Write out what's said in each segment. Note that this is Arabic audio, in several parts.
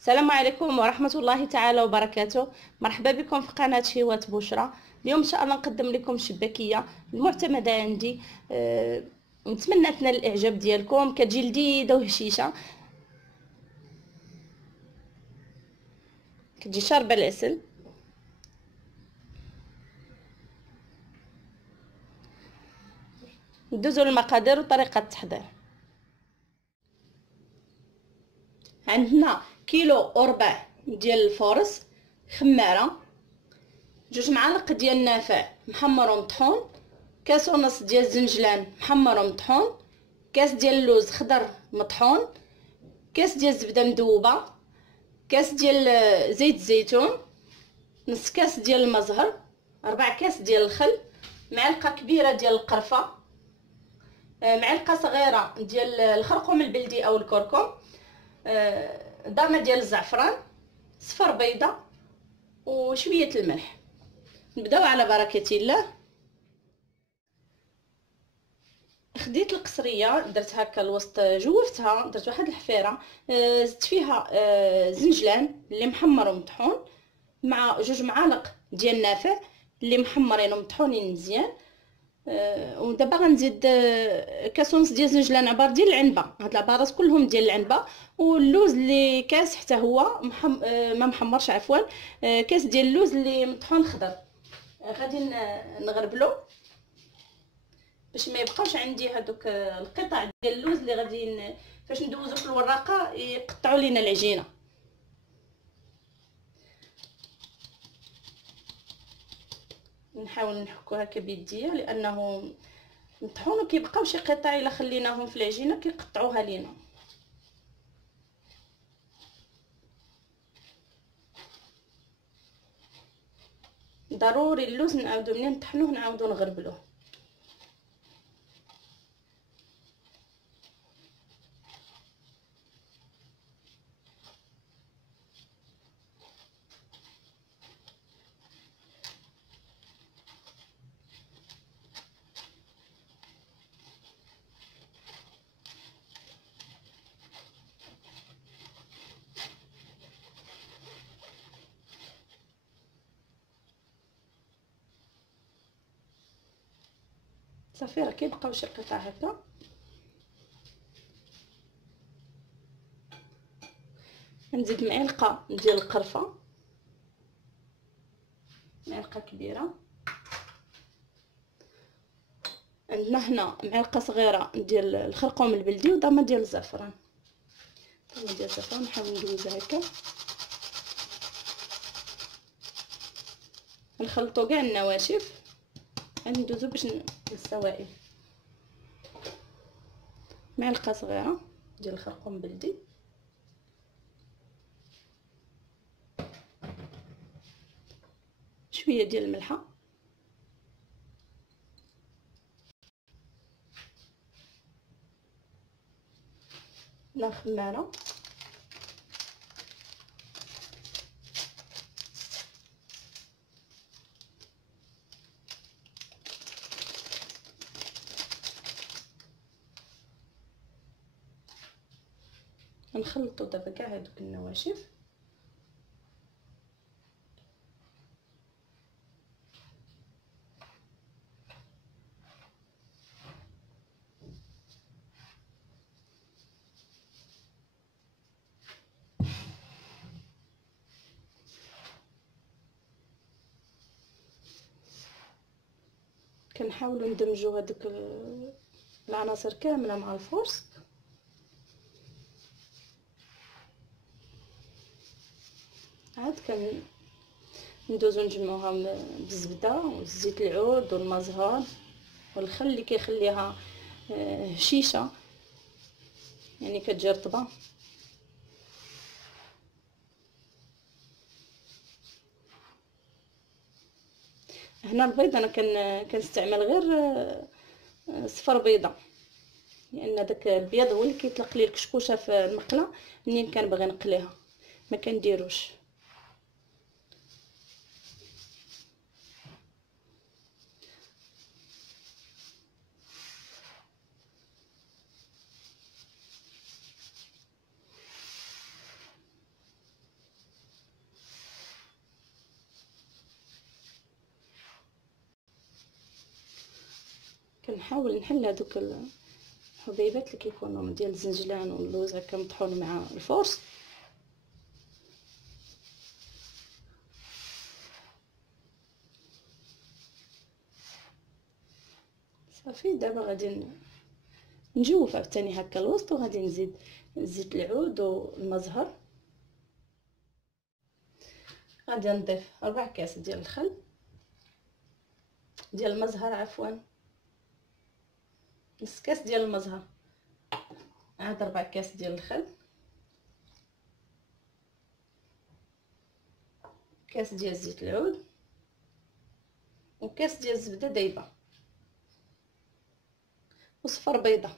السلام عليكم ورحمة الله تعالى وبركاته. مرحبا بكم في قناة شهوات بشرى. اليوم ان شاء الله نقدم لكم شباكية المعتمدة عندي. نتمنى تنال الاعجاب ديالكم. كتجي لذيذة وهشيشة، كتجي شاربة العسل. ندوزو للمقادير وطريقة التحضير. عندنا كيلو وربع ديال الفورص خمارة، 2 معالق ديال النافع محمر ومطحون، كاس ونص ديال الزنجلان محمر ومطحون، كاس ديال اللوز خضر مطحون، كاس ديال الزبده مذوبه، كاس ديال زيت الزيتون، نص كاس ديال المزهر، 4 كاس ديال الخل، معلقه كبيره ديال القرفه، معلقه صغيره ديال الخرقوم البلدي او الكركم، ضامه ديال الزعفران، صفر بيضه وشويه الملح. نبداو على بركه الله. خديت القصريه، درت هكا الوسط، جوفتها، درت واحد الحفيره، زدت فيها زنجلان اللي محمر ومطحون مع 2 معالق ديال النافع اللي محمرين ومطحونين مزيان. ودابا غنزيد كاس ونص ديال الزنجلان عبار ديال العنبه، هاد العبارات كلهم ديال العنبه، واللوز اللي كاس حتى هو ما محمرش، عفوا، كاس ديال اللوز اللي مطحون خضر. غادي نغربلو باش ما يبقاوش عندي هذوك القطع ديال اللوز اللي غادي فاش ندوزو في الوراقه يقطعوا لينا العجينه. نحاول نحكو هكا بيديا لانه مطحون وكيبقاو شي قطع الا خليناهم في العجينه كيقطعوها لينا. ضروري اللوز نعاودو منين نطحنوه نعاودو نغربلوه. صافي، راه كيبقاو شي قطع هكا. نزيد معلقه ديال القرفه، معلقه كبيره. عندنا هنا معلقه صغيره ديال الخرقوم البلدي وضامه ديال الزعفران. ضامه ديال الزعفران نحاول ندوزها هكا. نخلطوا كاع النواشف، ندوزو باش السوائل. معلقه صغيره ديال الخرقوم البلدي، شويه ديال الملحه، لا خماره، نخلطوا دابا كاع هذوك النواشف. كنحاولوا ندمجوا هذوك العناصر كامله مع الفرص. عاد ندوزو نجمعوها بالزبده وزيت العود والمزهر والخل اللي كيخليها هشيشه، يعني كتجي رطبه. هنا البيض انا كنستعمل غير صفر بيضه، لان داك البيض هو اللي كيطلق لي الكشكوشه في المقله منين كنبغي نقليها، ما كنديروش. كنحاول نحل هذوك الحبيبات اللي كيكونوا ديال الزنجلان واللوز هكا مطحون مع الفورس. صافي دابا غادي نجوف عاوتاني هكا الوسط، وغادي نزيد زيت العود والمزهر. غادي نضيف 4 كاس ديال الخل ديال المزهر، عفوا نص كاس ديال المزهر، عاد 4 كاس ديال الخل، كاس ديال زيت العود، وكاس ديال الزبده دايبه، وصفر بيضه.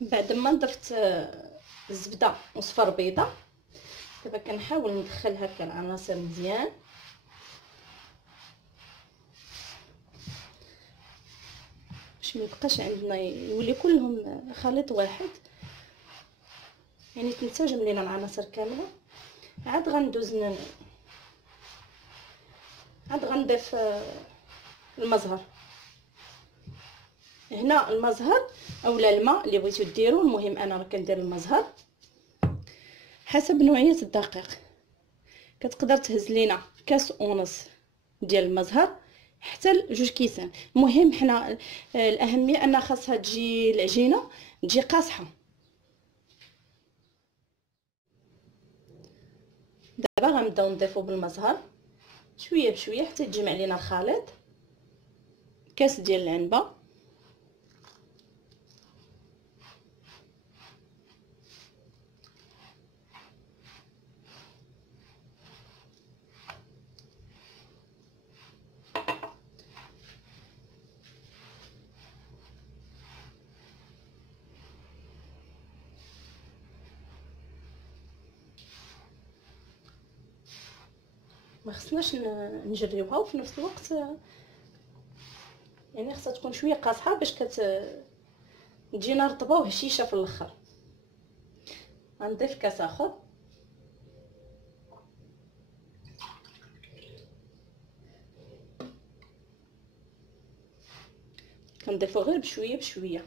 بعد ما ضفت الزبده وصفر بيضه، دابا كنحاول ندخل هكا العناصر مزيان باش ما يبقاش عندنا، يولي كلهم خليط واحد، يعني تنسجم لينا العناصر كامله. عاد غندوز عاد غنضيف المزهر. هنا المزهر اولا الماء اللي بغيتو ديروا، المهم انا راه كندير المزهر حسب نوعيه الدقيق. كتقدر تهز لينا كاس ونص ديال المزهر حتى ل2 كيسان. المهم حنا الاهميه ان خاصها تجي العجينه تجي قاصحه. دابا غنبداو نضيفو بالمزهر شويه بشويه حتى يتجمع لينا الخليط. كاس ديال العنبه، ما خصناش نجريوها، وفي نفس الوقت يعني خصها تكون شويه قاصحه باش تجينا رطبه وهشيشه في الاخر. غنضيف كاس اخر، كنضيفو غير بشويه بشويه.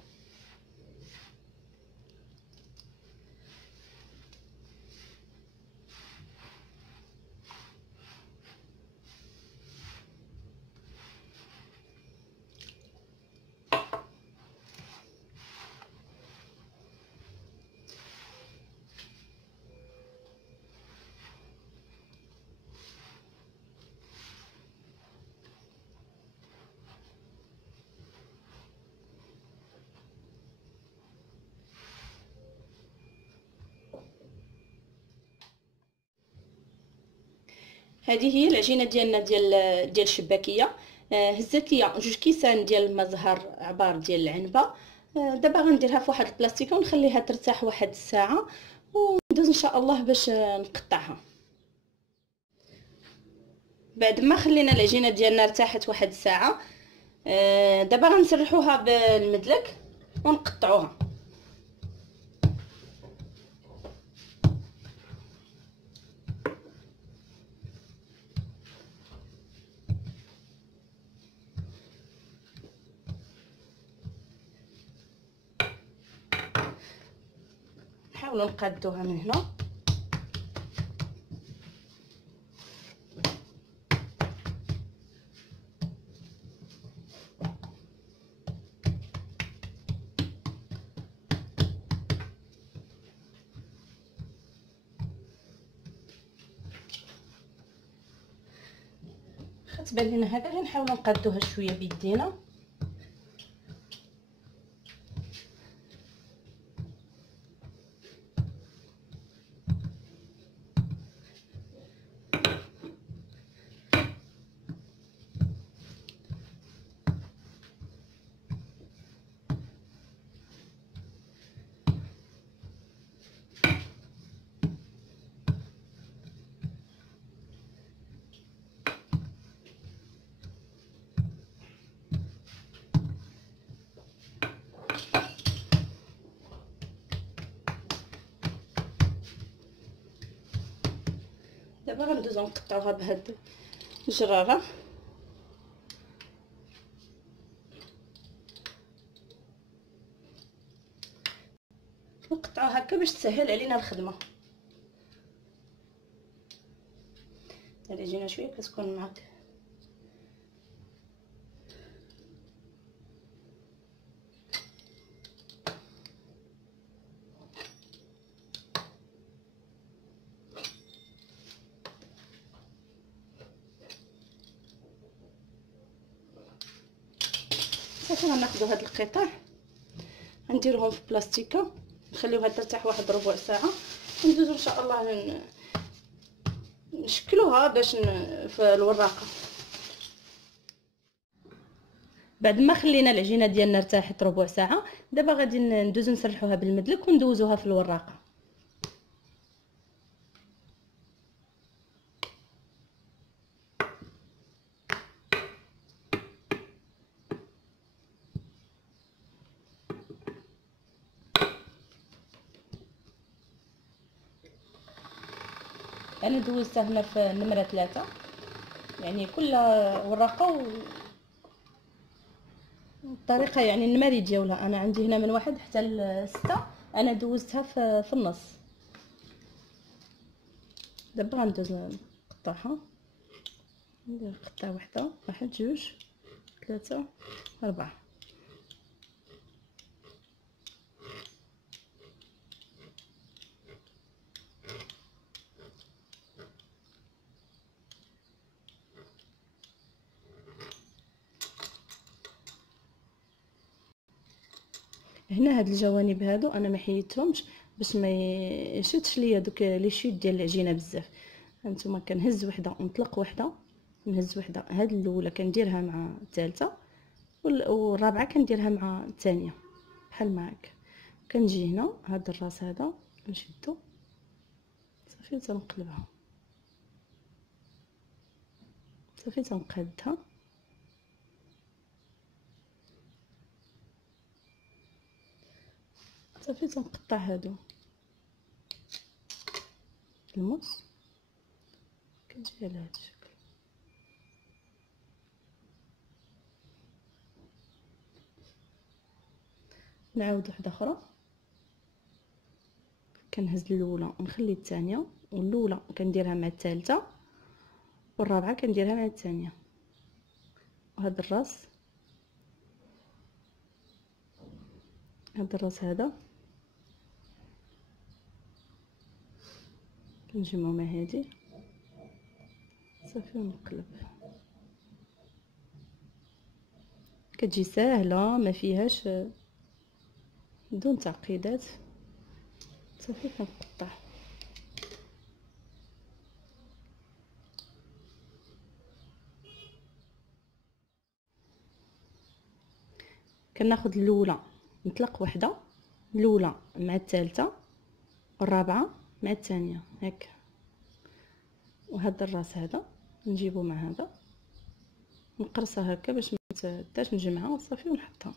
هذه هي العجينه ديالنا ديال الشباكيه. هزت ليا 2 كيسان ديال المزهر عبار ديال العنبه. دابا غنديرها في واحد البلاستيكه ونخليها ترتاح واحد الساعه، وندوز ان شاء الله باش نقطعها. بعد ما خلينا العجينه ديالنا ارتاحت واحد الساعه، دابا غنسرحوها بالمدلك ونقطعوها. نحاولوا نقادوها من هنا. كتبان لنا هكا، غنحاولوا نقادوها شويه بيدينا. دابا غندوزو نقطعوها بهاد الجراره. نقطعوها هكا باش تسهل علينا الخدمه. هذه جينا شويه كتكون معاك. صافي غناخذوا هاد القطع غنديروهم في بلاستيكه نخليوها ترتاح واحد ربع ساعه وندوزو ان شاء الله نشكلوها باش في الوراقه. بعد ما خلينا العجينه ديالنا ارتاحت ربع ساعه دابا غادي ندوزو نسرحوها بالمدلك وندوزوها في الوراقه. انا دوزتها هنا في النمره 3 يعني كل ورقه الطريقه يعني النماري ديالها. انا عندي هنا من 1 حتى ل6 انا دوزتها في النص. دابا غندوز نقطعها ندير قطعه واحده 1 2 3 4. هنا هاد الجوانب هادو انا ما حيدتهمش باش ما يشدش ليا دوك لي شيت ديال العجينه بزاف. هانتوما كنهز وحده ونطلق وحده نهز وحده. هاد الاولى كنديرها مع الثالثه والرابعه كنديرها مع الثانيه بحال ما هكا. كنجي هنا هاد الراس هذا نشدو صافي تنقلبها صافي تنقادها صافي تنقطع هادو الموس كتجي على هاد الشكل. نعاود وحده اخرى كنهز الاولى ونخلي الثانيه والاولى كنديرها مع الثالثه والرابعه كنديرها مع الثانيه. وهذا الراس هذا كنجمعو مع هادي صافي ونقلب. كتجي ساهله ما فيهاش بدون تعقيدات. صافي كنقطع كناخذ الاولى نطلق وحده الاولى مع الثالثه والرابعه مع الثانيه هكا. وهذا الراس هذا نجيبو مع هذا نقرصها هكا باش ما تبداش نجمعها صافي ونحطها.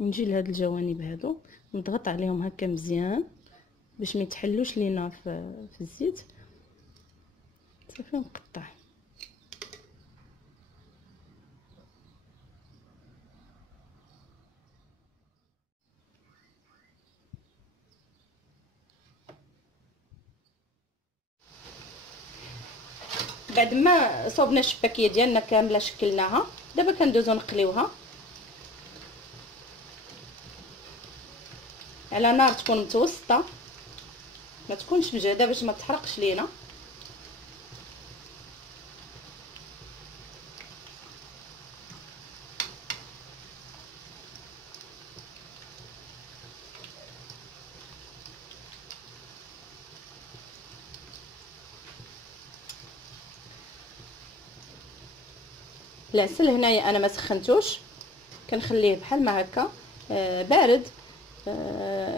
ونجي لهاد الجوانب هادو نضغط عليهم هكا مزيان باش ما يتحلوش لينا في الزيت صافي نقطع. بعد ما صوبنا الشباكيه ديالنا كامله شكلناها دابا كندوزو نقليوها على نار تكون متوسطه ما تكونش مجهده باش ما تحرقش لينا. العسل هنايا انا ما سخنتوش كنخليه بحال ما هكا بارد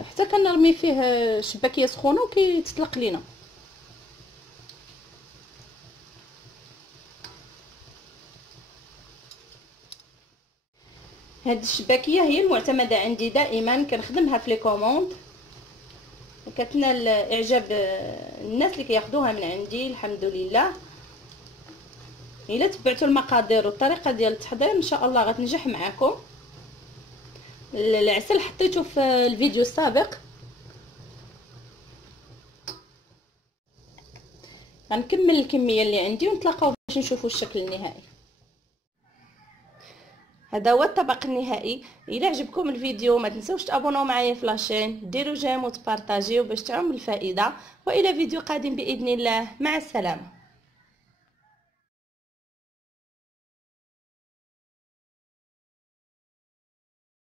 حتى كنرمي فيه شباكيه سخونه وكيتطلق لينا. هاد الشباكيه هي المعتمده عندي دائما كنخدمها في لي كوموند كتنال اعجاب الناس اللي كياخذوها من عندي الحمد لله. الا تبعتوا المقادير والطريقه ديال التحضير ان شاء الله غتنجح معكم. العسل حطيته في الفيديو السابق. غنكمل الكميه اللي عندي ونتلاقاو باش نشوفوا الشكل النهائي. هذا هو الطبق النهائي. الى عجبكم الفيديو ما تنسوش تابوناو معايا في لاشين، ديروا جيم وتبارطاجيو باش تعم الفائده. والى فيديو قادم باذن الله، مع السلامه.